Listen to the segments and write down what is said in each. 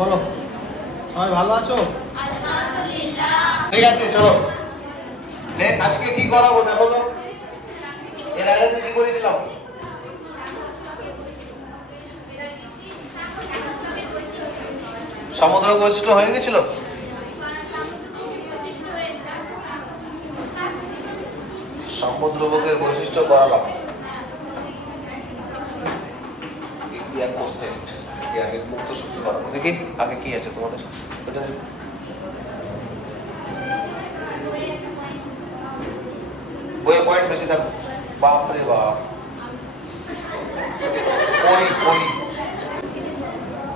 বলো সবাই ভালো আছো? আলহামদুলিল্লাহ। ঠিক আছে চলো আজকে কি করাবো দেখো তো। এর আগে তো কি করেছিলাম? সমুদ্র বৈশিষ্ট্য হয়ে গেছিল। সমুদ্রবকের বৈশিষ্ট্য করালাম। মুক্ত শক্তি করাবো। দেখি আগে কি আছে তোমাদের। বইয়ে পয়েন্ট বেশি থাকবে। বাপরে বাপ।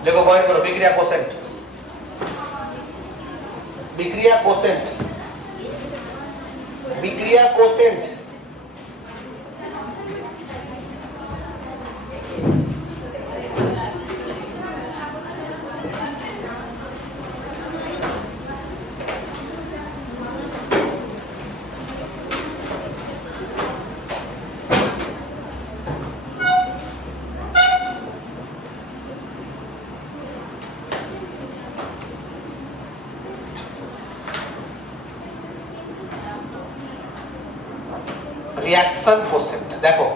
লেখো পয়েন্ট করো। বিক্রিয়া কোসেন্ট। বিক্রিয়া কোসেন্ট। বিক্রিয়া কোসেন্ট। রিঅ্যাকশন কোসেন্ট দেখো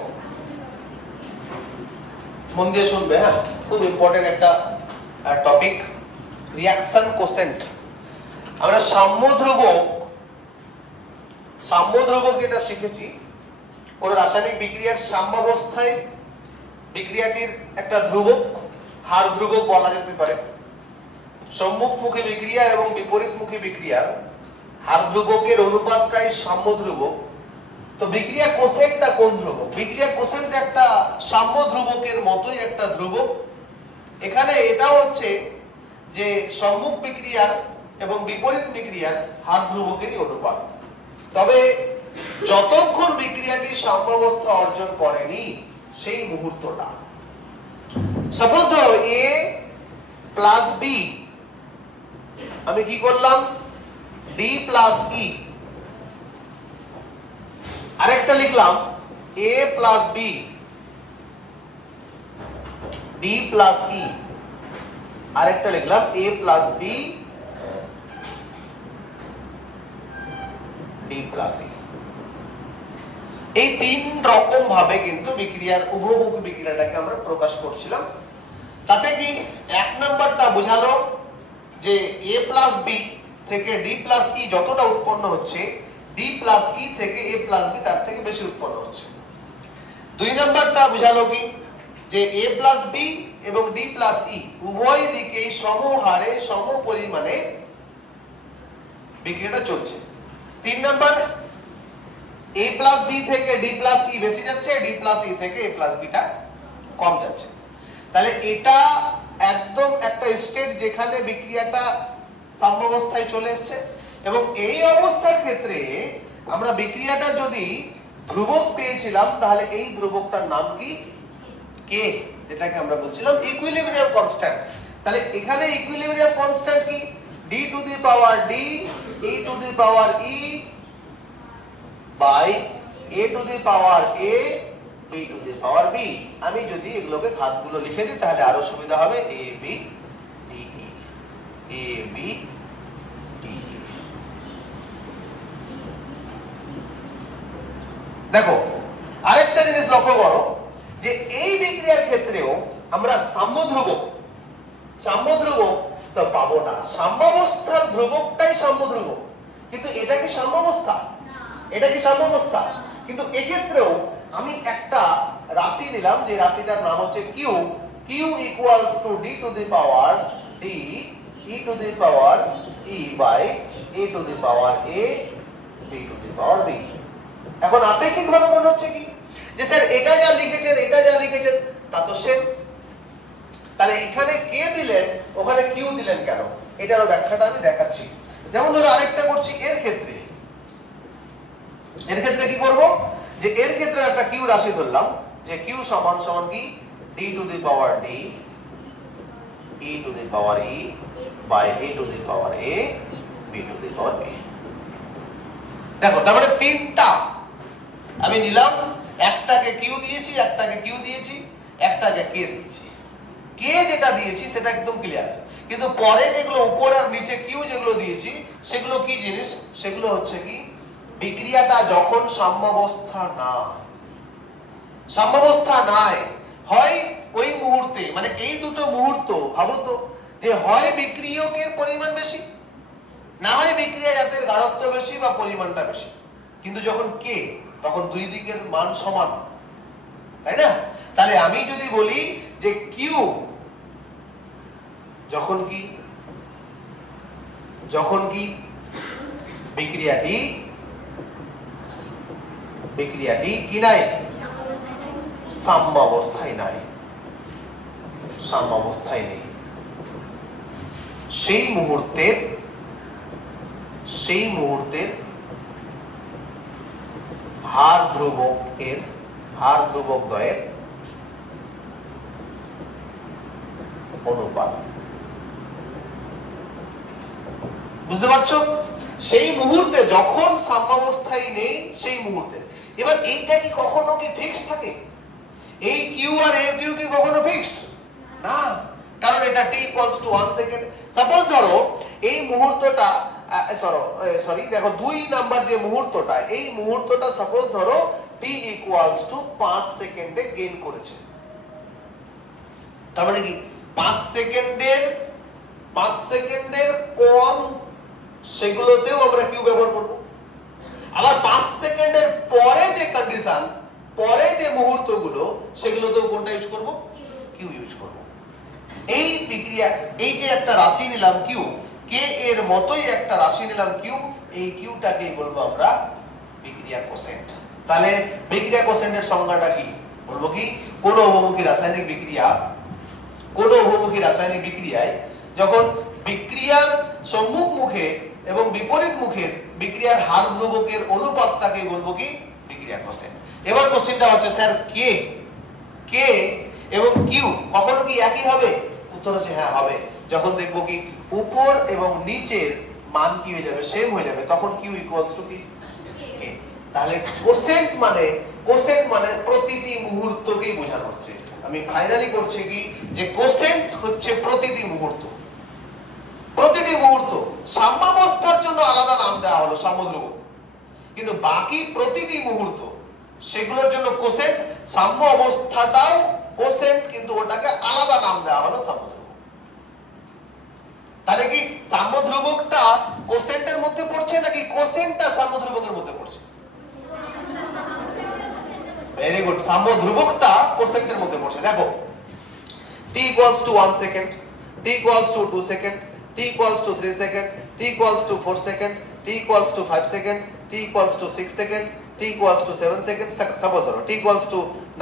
মন দিয়ে শুনবে। হ্যাঁ, খুব ইম্পর্টেন্ট একটা টপিক। Reaction quotient. আমরা সাম্যধ্রুবক যেটা শিখেছি, কোন রাসায়নিক বিক্রিয়ার সাম্যাবস্থায় বিক্রিয়াটির একটা ধ্রুবক, হার ধ্রুবক বলা যেতে পারে। সম্মুখমুখী বিক্রিয়া এবং বিপরীতমুখী বিক্রিয়ার হার ধ্রুবকের অনুপাতটাই সাম্যধ্রুবক। তো বিক্রিয়া কোসেন্টটা কোন ধ্রুবক? বিক্রিয়া কোসেন্ট একটা সাম্য ধ্রুবকের মতোই একটা ধ্রুবক। এখানে এটাও হচ্ছে যে সম্মুখ বিক্রিয়ার এবং বিপরীত বিক্রিয়ার হার ধ্রুবকেরই অনুপাত। তবে যতক্ষণ বিক্রিয়াটি সাম্যাবস্থা অর্জন করেনি সেই মুহূর্তটা, সাপোজ ধরো এ প্লাস বি, আমি কি করলাম? D plus E. আরেকটা লিখলাম a plus B D plus E. আরেকটা লিখলাম a plus B D plus E. এই তিন রকম ভাবে কিন্তু বিক্রিয়ার উভমুখী বিক্রিয়াটাকে আমরা প্রকাশ করছিলাম। তাতে কি এক নাম্বারটা বোঝালো যে a প্লাস বি থেকে ডি প্লাস ই যতটা উৎপন্ন হচ্ছে, ডি প্লাস ই থেকে এ প্লাস বি তার থেকে বেশি উৎপন্ন হচ্ছে। দুই নাম্বারটা বোঝালো কি যে এ প্লাস বি এবং ডি প্লাস ই উভয় দিকেই সমহারে সম পরিমাণে বিক্রিয়াটা চলছে। তিন নাম্বার, এ প্লাস বি থেকে ডি প্লাস ই বেশি যাচ্ছে, ডি প্লাস ই থেকে এ প্লাস বিটা কম যাচ্ছে। তাহলে এটা একদম একটা স্টেট যেখানে বিক্রিয়াটা সাম্যাবস্থায় চলে এসছে। এবং এই অবস্থার ক্ষেত্রে আমরা বিক্রিয়াটা যদি ধ্রুবক পেয়েছিলাম, তাহলে এই ধ্রুবকটার নাম কি? কে, যেটাকে আমরা বলছিলাম ইকুইলিব্রিয়াম কনস্ট্যান্ট। তাহলে এখানে ইকুইলিব্রিয়াম কনস্ট্যান্ট কি? D to the power D E to the power E by A to the power A B to the power B. আমি যদি এগুলোকে ঘাতগুলো লিখে দিই তাহলে আরো সুবিধা হবে। A B D E, A B D E. দেখো আরেকটা জিনিস লক্ষ্য করো যে এই বিক্রিয়ার ক্ষেত্রেও আমরা সাম্যধ্রুবক তো পাবো না। সাম্যাবস্থার ধ্রুবকটাই সাম্যধ্রুবক, কিন্তু এটা কি সাম্যাবস্থা? এটা কি সাম্যাবস্থা? কিন্তু এক্ষেত্রেও আমি একটা রাশি নিলাম, যে রাশিটার নাম হচ্ছে Q. Q equals to D to the power D E to the power E by A to the power A B to the power B. এখন আপেক্ষিকভাবে মনে হচ্ছে কি যে স্যার এটা যা লিখেছেন তা তো সেম। তাহলে এখানে কে দিলেন, ওখানে কিউ দিলেন কেন? এটারও ব্যাখ্যাটা আমি দেখাচ্ছি। যেমন ধরো আরেকটা করছি এর ক্ষেত্রে কি করব, যে এর ক্ষেত্রে একটা কিউ রাশি ধরলাম, যে কিউ সমান সমান কি? D to the power D E to the power E by A to the power A B to the power B. দেখো তারপরে তিনটা আমি নিলাম, একটাকে কিউ দিয়েছি, একটাকে কিউ দিয়েছি, একটাকে কে দিয়েছি। কে যেটা দিয়েছি সেটা একদম ক্লিয়ার, কিন্তু পরে যেগুলো উপর আর নিচে কিউ যেগুলো দিয়েছি সেগুলো কি জিনিস, সেগুলো হচ্ছে কি বিক্রিয়াটা যখন সাম্যাবস্থা না, সাম্যাবস্থা নাই হয় ওই মুহূর্তে, মানে এই দুটো মুহূর্ত ভাবো তো, যে হয় বিক্রিয়কের পরিমাণ বেশি, না হয় বিক্রিয়া জাতের গাঢ়ত্ব বেশি বা পরিমাণটা বেশি, কিন্তু যখন কে তখন দুই দিকের মান সমান, তাই না? তাহলে আমি যদি বলি যে কিউ যখন কি, যখন কি বিক্রিয়াটি কি নাই, সাম্যাবস্থায় নাই, সাম্যাবস্থায় নেই, সেই মুহূর্তের হার ধ্রুবক দ্বয়ের অনুপাত। বুঝতে পারছো? সেই মুহূর্তে যখন সাম্যাবস্থায় নেই সেই মুহূর্তে। এবার এইটা কি কখনো কি ফিক্স থাকে? এই কিউ আর এ কিউ কি কখনো ফিক্সড না, কারণ এটা t = 1 সেকেন্ড। সাপোজ ধরো এই মুহূর্তটা সরি দেখো 2 নাম্বার যে মুহূর্তটা, এই মুহূর্তটা সাপোজ ধরো t = 5 সেকেন্ডে গেইন করেছে। তার মানে কি 5 সেকেন্ডের কম সেগুলোতেও আমরা কিউ ব্যবহার করব। আবার 5 সেকেন্ডের পরে যে কন্ডিশন, পরে যে মুহূর্তগুলো সেগুলোতেও কোনটা ইউজ করব? কিউ ইউজ করব। এই বিক্রিয়া, এই যে একটা রাশি নিলাম কিউ, কে এর মতোই একটা রাশি নিলাম কিউ, এই কিউটাকেই বলবো আমরা বিক্রিয়া কোসেন্ট। তাহলে বিক্রিয়া কোসেন্টের সংজ্ঞাটা কি বলবো? কি কোন বহুমুখী রাসায়নিক বিক্রিয়ায় যখন বিক্রিয়ার সম্মুখ মুখে এবং বিপরীত মুখের বিক্রিয়ার হার ধ্রুবকের অনুপাতটাকে বলবো কি বিক্রিয়া কোসেন্ট। এবার কোশ্চেনটা হচ্ছে স্যার কে এবং কিউ কখনো কি একই হবে? উত্তর হচ্ছে হ্যাঁ হবে। যখন দেখবো কি উপর এবং নিচের মান কি হয়ে যাবে, সেম হয়ে যাবে, তখন কিউ ইকুয়ালস টু কি কে। তাহলে কোসেন্ট মানে প্রতিটি মুহূর্তকেই বোঝানো হচ্ছে। আমি ফাইনালি করছি কি যে কোসেন্ট হচ্ছে প্রতিটি মুহূর্ত। সাম্যাবস্থার জন্য আলাদা নাম দেওয়া হলো সাম্যধ্রুবক, কিন্তু বাকি প্রতিটি মুহূর্ত সেগুলোর জন্য কোসেন্ট। সাম্য অবস্থাটাও কোসেন্ট, কিন্তু ওটাকে আলাদা নাম দেওয়া হলো সাম্যধ্রুবক। তাহলে কি সাম্যধ্রুবকটা কোসেন্টের মধ্যে পড়ছে নাকি কোসেন্টটা সাম্যধ্রুবকের মধ্যে পড়ছে? ভেরি গুড, সাম্যধ্রুবকটা কোসেন্টের মধ্যে পড়ছে। দেখো t = 1 second, t = 2 second, t = 3 second, t = 4 second, t = 5 second, t = 6 second, t = 7 second, suppose ধরো t =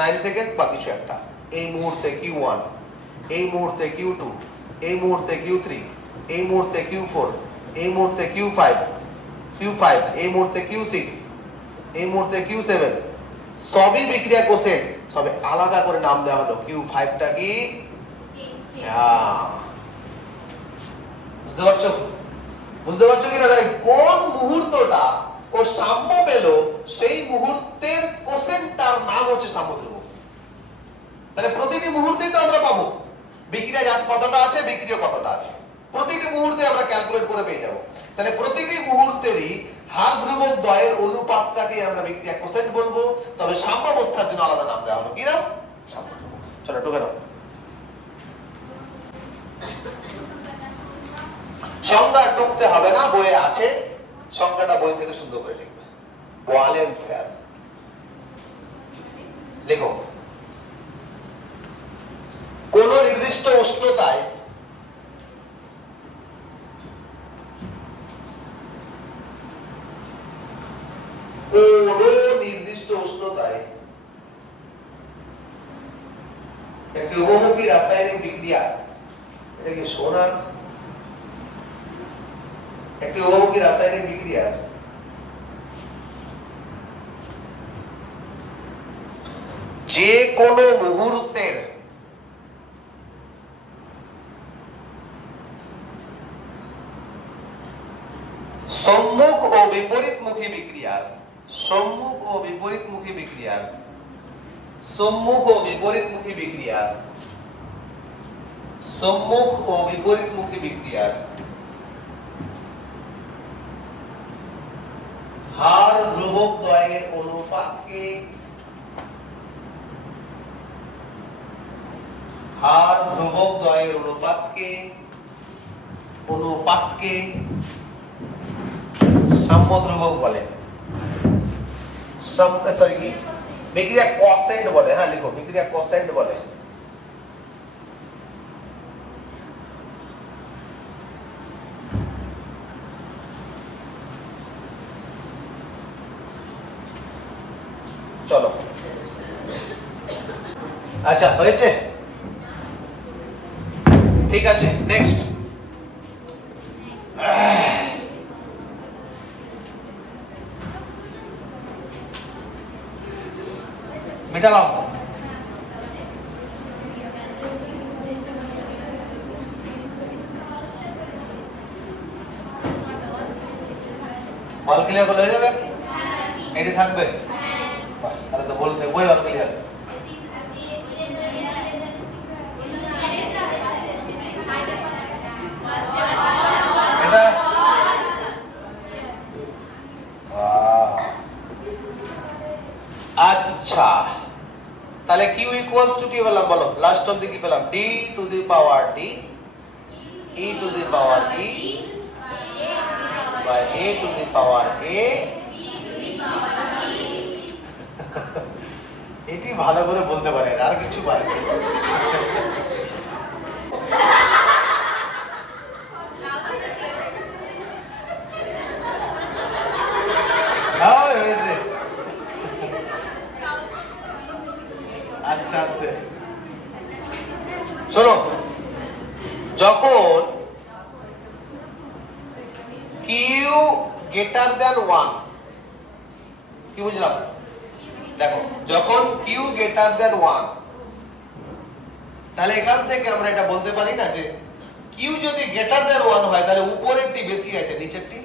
9 সেকেন্ড বা কিছু একটা। এই মুহূর্তে Q1, এই মুহূর্তে Q2, এই মুহূর্তে Q3, এই মুহূর্তে Q4, এই মুহূর্তে Q5, এই মুহূর্তে Q6, এই মুহূর্তে Q7, সবই বিক্রিয়া কোসেন্ট, সবে আলাদা করে নাম দেওয়া হলো। Q5টা কি বুঝতে পারছো কিনা? তাহলে কোন মুহূর্তটা ও সাম্য পেল সেই মুহূর্তের কোসেন্টটার নাম হচ্ছে সাম্যধ্রুবক। তাহলে প্রতিটি মুহূর্তেই তো আমরা পাবো বিক্রিয়া জাত কতটা আছে, বিক্রিয়া কতটা আছে, প্রতিটি মুহূর্তে আমরা ক্যালকুলেট করে পেয়ে যাব। তাহলে প্রতিটি মুহূর্তেরই হার ধ্রুবক দ্বয়ের অনুপাতটাকে আমরা বিক্রিয়া কোসেন্ট বলবো। তবে সাম্যাবস্থার জন্য আলাদা নাম দেওয়া হলো, কি নাম? সাম্যধ্রুবক। চলো ঢুকে নাও। সংজ্ঞা টুকতে হবে না, বইয়ে আছে, সংজ্ঞাটা বই থেকে সুন্দর করে লিখবে। বলেন স্যার, দেখো কোন নির্দিষ্ট উষ্ণতায় একটি উভমুখী রাসায়নিক বিক্রিয়া, এটা কি সোনার, একটি উভমুখী রাসায়নিক বিক্রিয়া যে কোনো মুহূর্তের সম্মুখ ও বিপরীতমুখী বিক্রিয়ার সম্মুখ ও বিপরীতমুখী বিক্রিয়ার হার ধ্রুবক দ্বয়ের অনুপাতকে সাম্য ধ্রুবক বলে। বিক্রিয়া কোসেন্ট বলে। হ্যাঁ লিখো, বিক্রিয়া কোসেন্ট বলে। চলো, আচ্ছা হয়েছে, ঠিক আছে। নেক্সট মিটালাম। অল ক্লিয়ার করলে হয়ে যাবে? এটি থাকবে? তাহলে তো বলতে বই অল ক্লিয়ার। এটা আচ্ছা, তাহলে q ইকুয়ালস টু কি পেলাম বলো? লাস্ট অবধি কি পেলাম? d to the power d e to the power e by a to the power a। এটি ভালো করে বলতে পারে, আর কিছু পারে না। আস্তে আস্তে শোনো, যখন q গ্রেটার দ্যান 1, কি বুঝলাম? দেখো, যখন q গ্রেটার দ্যান 1, তাহলে এখান থেকে আমরা এটা বলতে পারি না যে q যদি গ্রেটার দ্যান 1 হয় তাহলে উপরেরটি বেশি আছে, নিচেরটি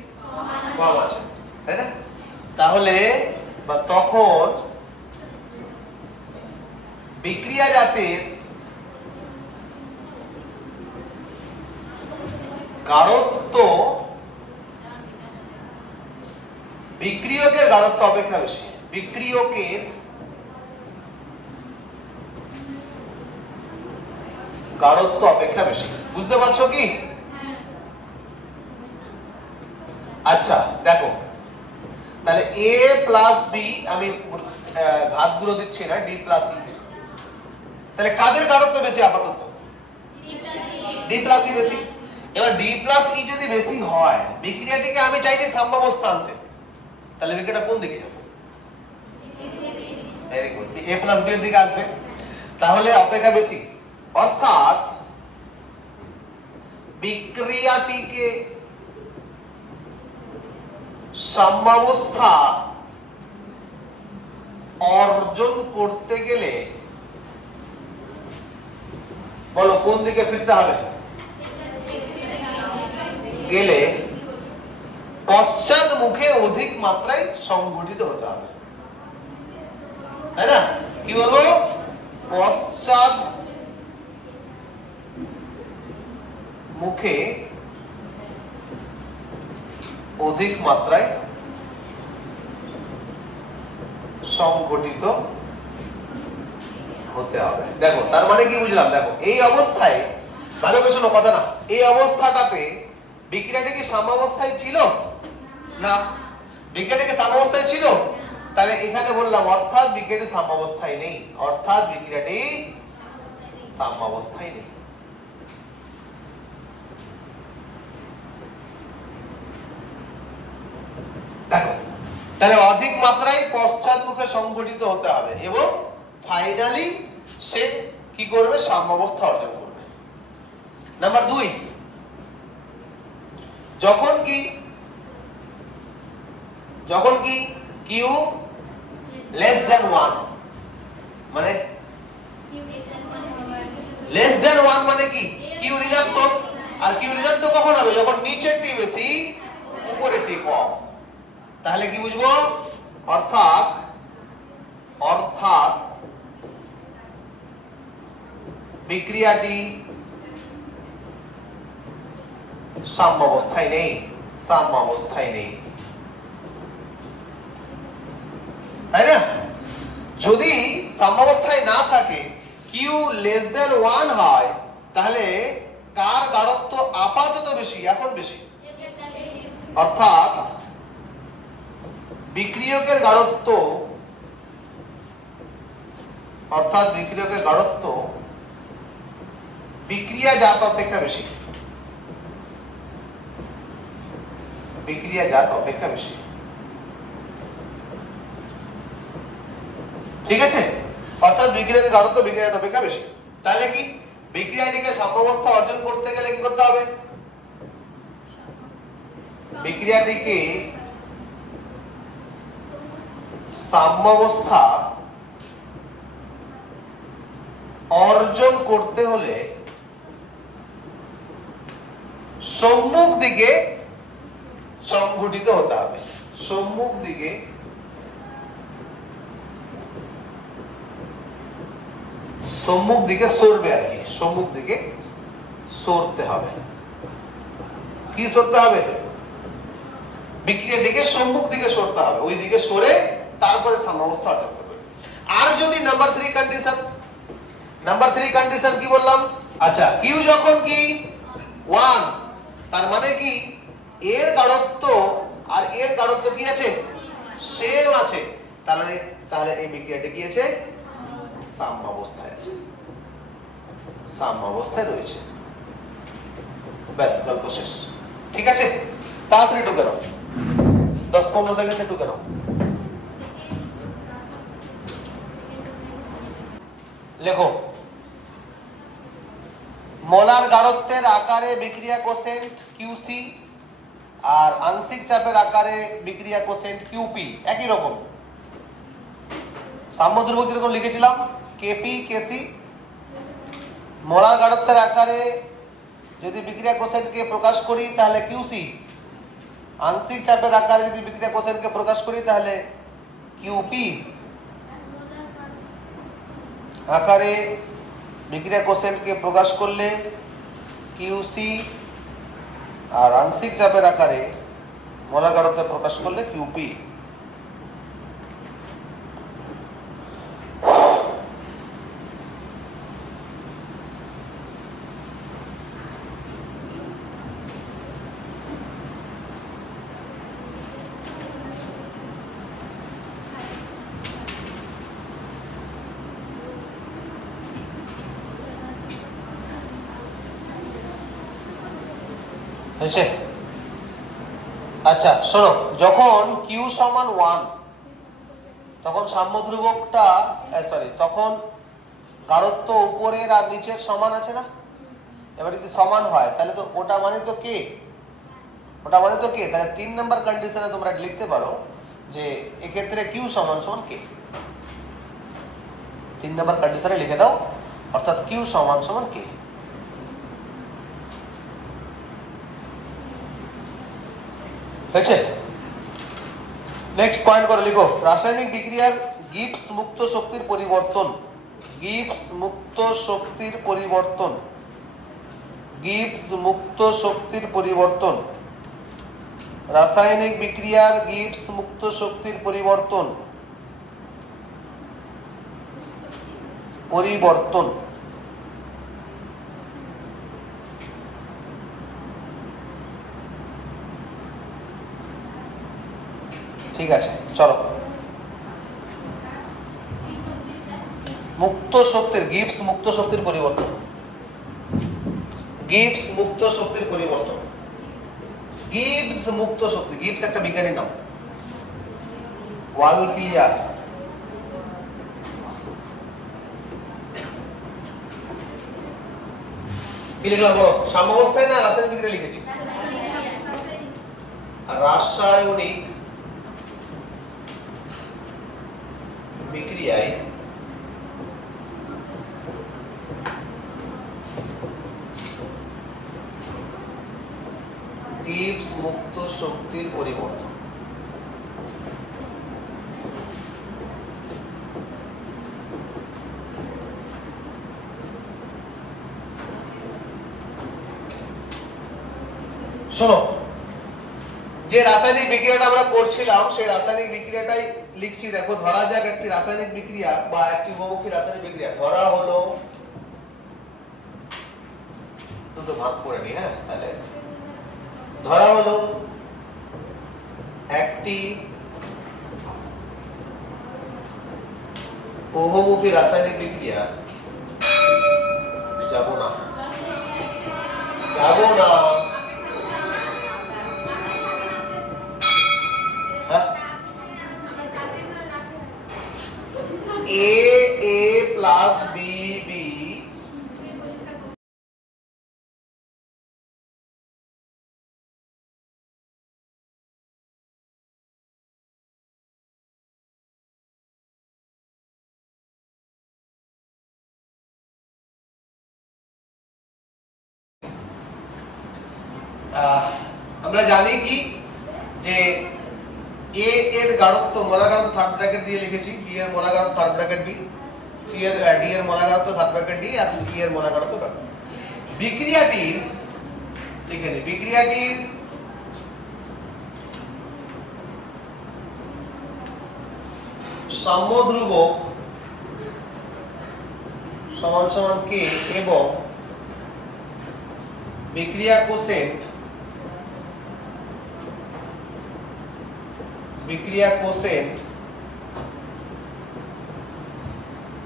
কম আছে, তাই না? তাহলে বা তখন বিক্রিয়া জাতের গাঢ়ত্ব বিক্রিয়কের গাঢ়ত্ব অপেক্ষা বেশি। বিক্রিয়কের গাঢ়ত্ব অপেক্ষা বেশি। বুঝতে পারছো কি? আচ্ছা দেখো, তাহলে a প্লাস b, আমি ঘাতগুলো দিচ্ছি না, d প্লাস e। তাহলে কাদের গাঢ়ত্ব বেশি আপাতত? d প্লাস e বেশি। এবার d প্লাস e যদি বেশি হয়, বিক্রিয়াটিকে আমি চাইছি সাম্যাবস্থা আনতে, তাহলে বিক্রিয়াটা কোন দিকে যাবে? Very good, a plus b এর দিকে আসবে। তাহলে অপেক্ষা বেশি, অর্থাৎ বিক্রিয়াটিকে সাম্যাবস্থা অর্জন করতে গেলে বলো কোন দিকে ফিরতে হবে? গেলে পশ্চাৎ মুখে অধিক মাত্রায় সংগঠিত হতে হবে, তাই না? কি বলবো? পশ্চাৎ মুখে অধিক মাত্রায় সংগঠিত হতে হবে। দেখো তার মানে কি বুঝলাম? দেখো এই অবস্থায়, ভালো করে শোনো কথা না, এই অবস্থাটাতে বিক্রিয়াটি কি সাম্যাবস্থায় ছিল না? বিক্রিয়াটি কি সাম্যাবস্থায় ছিল? তাহলে এখানে বললাম অর্থাৎ বিক্রিয়াটি সাম্যাবস্থায় নেই, অর্থাৎ বিক্রিয়াটি সাম্যাবস্থায় নেই। দেখো, তাহলে অধিক মাত্রায় পশ্চাৎমুখে সংগঠিত হতে হবে এবং ফাইনালি সে কি করবে? সাম্যাবস্থা অর্জন করবে। নাম্বার 2, যখন কি q লেস দ্যান 1, মানে লেস দ্যান 1 মানে কি? q ঋণাত্মক। আর q ঋণাত্মক কখন হবে? যখন নিচেরটি বেশি উপরেরটি কম। তাহলে কি বুঝবো? অর্থাৎ বিক্রিয়াটি সাম্যাবস্থায় নেই, সাম্যাবস্থায় নেই, তাই না? যদি সাম্যাবস্থায় না থাকে, কিউ লেস দেন 1 হয়, তাহলে কার গাঢ়ত্ব আপাতত বেশি, এখন বেশি? অর্থাৎ বিক্রিয়কের গাঢ়ত্ব, বিক্রিয়াজাত অপেক্ষা বেশি, বিক্রিয়াজাত অপেক্ষা বেশি। ঠিক আছে? অর্থাৎ বিক্রিয়কের গাঢ়ত্ব বিক্রিয়াজাত অপেক্ষা বেশি। তাহলে কি বিক্রিয়াটিকে সাম্যাবস্থা অর্জন করতে গেলে কি করতে হবে? বিক্রিয়াটিকে সাম্যাবস্থা অর্জন করতে হলে সম্মুখ দিকে সংঘটিত হতে হবে, সম্মুখ দিকে সরবে আর কি, সম্মুখ দিকে সরতে হবে। কি সরতে হবে? বিক্রিয়াটিকে সম্মুখ দিকে সরতে হবে, ওই দিকে সরে তারপরে সাম্যাবস্থা অর্জন করবে। আর যদি নাম্বার 3 কন্ডিশন কি বললাম? আচ্ছা, কিউ যখন কি 1, তার মানে কি এর গাঢ়ত্ব আর এর গাঢ়ত্ব কি আছে? সেম আছে। তাহলে এই বিক্রিয়াটি কি আছে? সাম্যাবস্থায় আছে, সাম্যাবস্থায় রয়েছে। ব্যাস, গল্প শেষ। ঠিক আছে? তাড়াতাড়ি ঢুকে নাও, 10-15 সেকেন্ডে ঢুকে নাও। লেখো, মোলার গাঢ়ত্বের আকারে বিক্রিয়া কোসেন্ট কিউসি আর আংশিক চাপের আকারে বিক্রিয়া কোসেন্ট কিউপি একই রকম। সাম্য ধ্রুবক যেরকম লিখেছিলাম কেপি কেসি, মোলার গাঢ়ত্বের আকারে যদি বিক্রিয়া কোসেন্টকে প্রকাশ করি তাহলে কিউসি, আংশিক চাপের আকারে যদি বিক্রিয়া কোসেন্টকে প্রকাশ করি তাহলে কিউপি। আকারে বিক্রিয়া কোসেন্টকে প্রকাশ করলে কিউসি আর আংশিক চাপের আকারে মোলার গাঢ়ত্ব প্রকাশ করলে কিউপি। হয়েছে? আচ্ছা শোনো, যখন কিউ সমান 1 তখন সাম্য ধ্রুবকটা তখন গাঢ়ত্ব উপরের আর নিচের সমান আছে না? এবার যদি সমান হয় তাহলে তো ওটা মানে তো কে, তাহলে 3 নাম্বার কন্ডিশনে তোমরা লিখতে পারো যে এক্ষেত্রে কিউ সমান কে। 3 নাম্বার কন্ডিশনে লিখে দাও, অর্থাৎ কিউ সমান কে। নেক্সট পয়েন্ট করে লিখো, রাসায়নিক বিক্রিয়ার গিবস মুক্ত শক্তির পরিবর্তন, গিবস মুক্ত শক্তির পরিবর্তন, গিবস মুক্ত শক্তির পরিবর্তন, রাসায়নিক বিক্রিয়ার গিবস মুক্ত শক্তির পরিবর্তন, পরিবর্তন। ঠিক আছে, চলো। মুক্ত শক্তির গিবস মুক্ত শক্তির পরিবর্তন, গিবস মুক্ত শক্তির পরিবর্তন, গিবস মুক্ত শক্তি, গিবস একটা বিজ্ঞানীর নাম, ওয়ালকিয়ার। কি লিখলাম বলো? সাম্যাবস্থায় না রাসায়নিক বিক্রিয়া লিখেছি? রাসায়নিক বিক্রিয়ায় গিবস মুক্ত শক্তির পরিবর্তন। শোনো, যে রাসায়নিক বিক্রিয়াটা আমরা করছিলাম সেই রাসায়নিক বিক্রিয়াটাই লিখছি। দেখো, ধরা যাক একটি রাসায়নিক বিক্রিয়া বা একটি উভমুখী রাসায়নিক বিক্রিয়া ধরা হলো, দুটো ভাগ করে নি। হ্যাঁ, তাহলে ধরা হলো একটি উভমুখী রাসায়নিক বিক্রিয়া, যাব না A plus B আমরা জানি কি যে A এর গাঢ়ত্ব মোলার গাঢ়ত্ব থার্ড ব্র্যাকেট দিয়ে লিখেছি, B এর মোলার গাঢ়ত্ব থার্ড ব্র্যাকেট D, C এর D এর মোলার গাঢ়ত্ব থার্ড ব্র্যাকেট D আর E এর মোলার গাঢ়ত্ব ব্র্যাকেট। বিক্রিয়াটির লিখে নি, বিক্রিয়াটির সাম্য ধ্রুবক সমান সমান K এবং বিক্রিয়া কোসেন্ট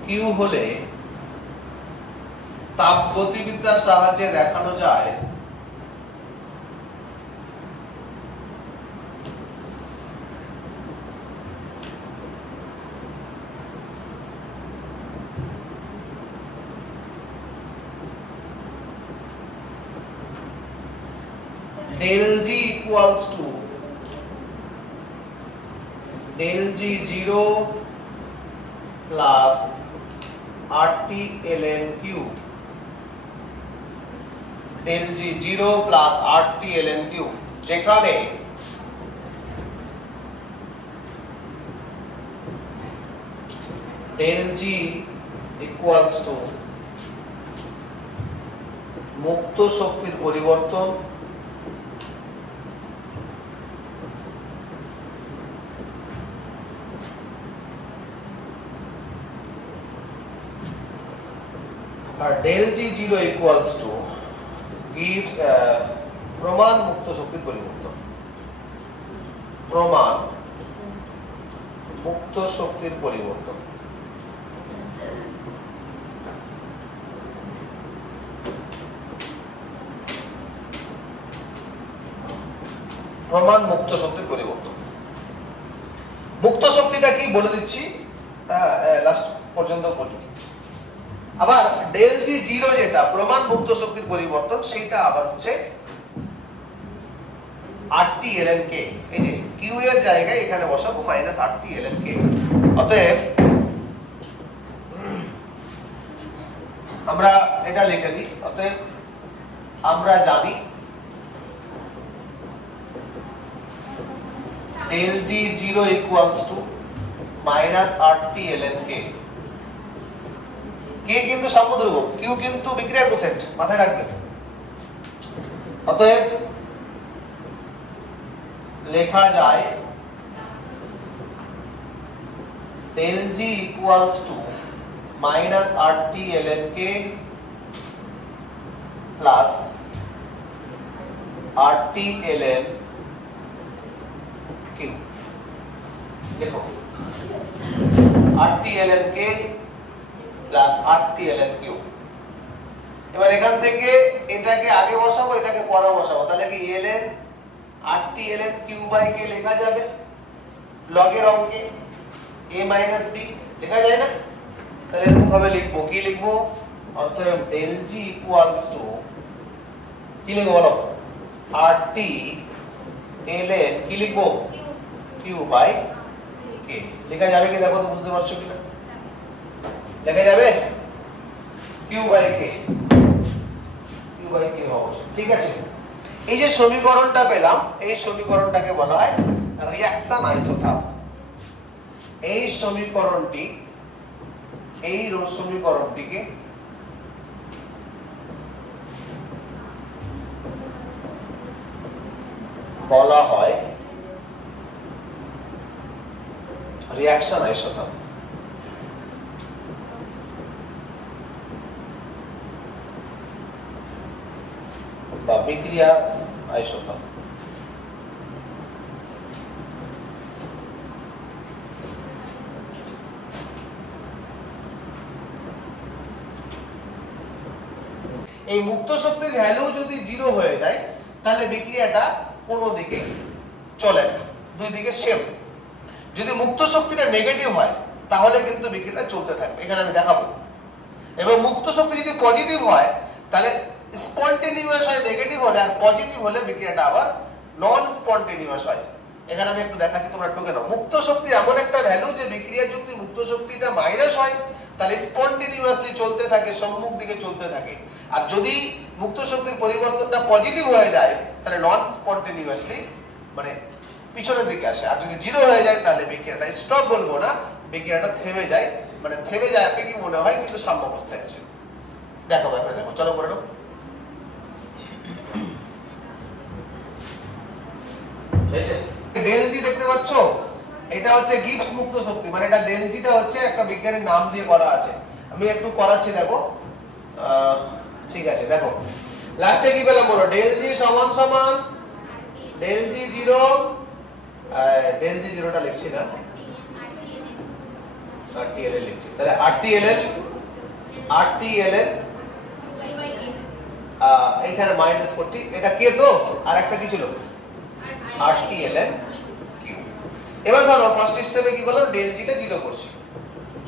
Q হলে তাপগতিবিদ্যার সাহায্যে দেখানো যায় del G equals to del G0 plus RT ln Q, del G0 plus RT ln Q, যেখানে del G equals to মুক্ত শক্তির পরিবর্তন আর del G0 equals to gives প্রমাণ মুক্ত শক্তির পরিবর্তন, প্রমাণ মুক্ত শক্তির পরিবর্তন। প্রমাণ মুক্ত শক্তির পরিবর্তন। মুক্ত শক্তিটা কি বলে দিচ্ছি, লাস্ট পর্যন্ত বলি। আবার del G0 যেটা প্রমাণ মুক্ত শক্তির পরিবর্তন, সেটা আবার হচ্ছে RT ln K। এই যে Q এর জায়গায় এখানে বসাবো মাইনাস RT ln K। অতএব আমরা এটা লিখে দিই। অতএব আমরা জানি del G0 equals to minus RT ln K। K কিন্তু সাম্য ধ্রুবক, Q কিন্তু বিক্রিয়া কোসেন্ট, মাথায় রাখবেন। অতএব লেখা যায় del G equals to minus RT ln K plus RT ln Q। দেখো RT ln K plus RT ln Q। এবার এখান থেকে এটাকে আগে বসাবো, এটাকে পরে বসাবো, তাহলে কি ln RT ln Q by K লেখা যাবে লগের অঙ্কে a মাইনাস b লেখা যায় না? তাহলে এরকম ভাবে লিখবো, কি লিখবো? অতএব del G equals to কি লিখবো বলো? RT ln কি লিখবো? Q বাই K লেখা যাবে কি? দেখো তো বুঝতে পারছো কিনা? লেখা যাবে Q by K, Q by K হওয়া উচিত। ঠিক আছে, এই যে সমীকরণটা পেলাম, এই সমীকরণটাকে বলা হয় রিঅ্যাকশন আইসোথার্ম। এই সমীকরণটিকে বলা হয় রিঅ্যাকশন আইসোটোপ। বা বিক্রিয়া আইসোটোপ। এই মুক্ত শক্তির ভ্যালু যদি 0 হয়ে যায় তাহলে বিক্রিয়াটা কোনো দিকে চলে না, দুই দিকে সেম। যদি মুক্ত শক্তিটা নেগেটিভ হয় তাহলে কিন্তু বিক্রিয়াটা চলতে থাকবে, এখানে আমি দেখাবো। এবং মুক্ত শক্তি যদি পজিটিভ হয় তাহলে স্পন্টেনিয়াস হয় নেগেটিভ হলে, আর পজিটিভ হলে বিক্রিয়াটা আবার নন স্পন্টেনিয়াস হয়। এখানে আমি একটু দেখাচ্ছি, তোমরা টুকে নাও। মুক্ত শক্তি এমন একটা ভ্যালু যে বিক্রিয়ার যদি মুক্ত শক্তিটা মাইনাস হয় তাহলে স্পন্টেনিয়াসলি চলতে থাকে, সম্মুখ দিকে চলতে থাকে। আর যদি মুক্ত শক্তির পরিবর্তনটা পজিটিভ হয়ে যায় তাহলে নন স্পন্টেনিয়াসলি মানে পিছনের দিকে আসে। আর যদি 0 হয়ে যায় তাহলে বিক্রিয়াটা স্টপ বলবো না, বিক্রিয়াটা থেমে যায়। মানে থেমে যায় আপনি কি মনে হয়, কিন্তু সাম্যাবস্থায় আছে। দেখো ব্যাপারে দেখো, চলো করে নাও। ডেল জি দেখতে পাচ্ছ, এটা হচ্ছে গিবস মুক্ত শক্তি, মানে এটা ডেল জিটা হচ্ছে একটা বিজ্ঞানীর নাম দিয়ে করা আছে। আমি একটু করাচ্ছি দেখো, ঠিক আছে। দেখো লাস্টে কি পেলাম বলো, ডেল জি সমান সমান ডেল জি 0, ডেল জি 0টা লিখছি না, RTLN লিখছি। তাহলে RTLN এখানে মাইনাস করছি, এটা কে তো, আর একটা কি ছিল RTLN কিউ। এবার ধরো ফার্স্ট স্টেপে কি করলাম, ডেল জিটা 0 করছি।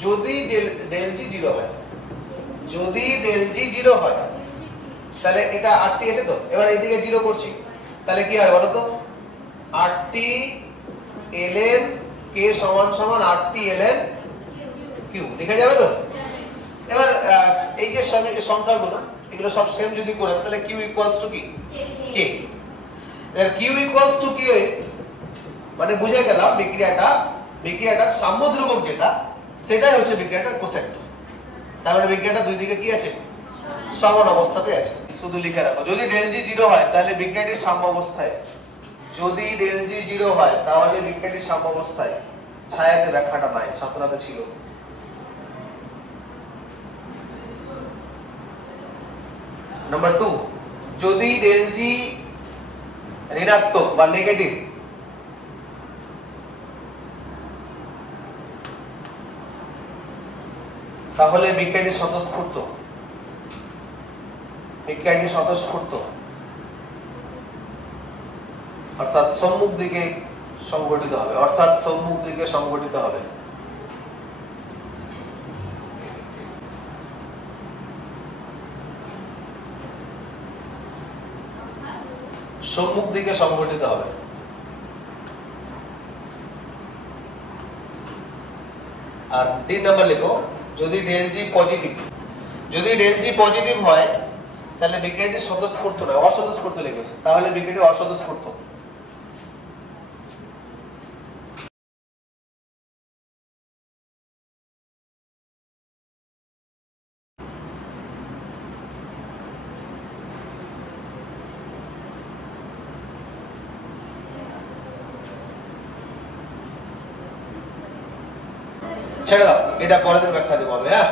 যদি ডেল জি 0 হয়, যদি ডেল জি 0 হয় তাহলে এটা RT আছে তো, এবার এইদিকে 0 করছি, তাহলে কি হয় বলো তো, RTLN কে সমান সমান RTLN কিউ লিখা যাবে তো। এবার এই যে সংখ্যাগুলো এগুলো সব সেম যদি করে তাহলে কিউ ইকুয়ালস টু কি কে। এর কিউ ইকুয়ালস টু কি হয়, মানে বুঝে গেলাম বিক্রিয়াটার সাম্য ধ্রুবক যেটা, সেটাই হচ্ছে বিক্রিয়াটার কোসেন্ট। তার মানে বিক্রিয়াটা দুই দিকে কি আছে, সমান অবস্থাতে আছে। শুধু লিখে রাখো, যদি ডেল জি 0 হয় তাহলে বিক্রিয়াটির সাম্য অবস্থায়, যদি ডেল জি 0 হয় তাহলে বিক্রিয়াটির সাম্য অবস্থায়। ছায়াতে ব্যাখ্যাটা নাই, সাতরাতে ছিল। নাম্বার 2, যদি ডেল জি ঋণাত্মক বা নেগেটিভ তাহলে বিক্রিয়াটি স্বতঃস্ফূর্ত, অর্থাৎ সম্মুখ দিকে সংগঠিত হবে, সম্মুখ দিকে সংগঠিত হবে। আর 3 নাম্বার লিখো, যদি ডেল জি পজিটিভ হয় তাহলে বিক্রিয়াটি স্বতঃস্ফূর্ত নয়, অস্বতঃস্ফূর্ত লিখবে, তাহলে বিক্রিয়াটি অস্বতঃস্ফূর্ত। ছেড়ে দাও, এটা পরের দিন ব্যাখ্যা দেবো আমি। হ্যাঁ,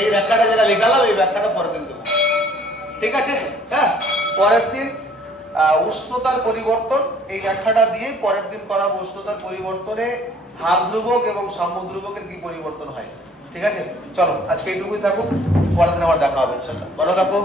এই ব্যাখ্যাটা যেটা লেখালাম এই ব্যাখ্যাটা পরের দিন দেবো, ঠিক আছে? হ্যাঁ, পরের দিন উষ্ণতার পরিবর্তন, এই ব্যাখ্যাটা দিয়ে পরের দিন করাবো উষ্ণতার পরিবর্তনে হার ধ্রুবক এবং সাম্য ধ্রুবকের কি পরিবর্তন হয়। ঠিক আছে, চলো আজকে এইটুকুই থাকুক, পরের দিন আবার দেখা হবে ইনশাআল্লাহ। ভালো থাকো।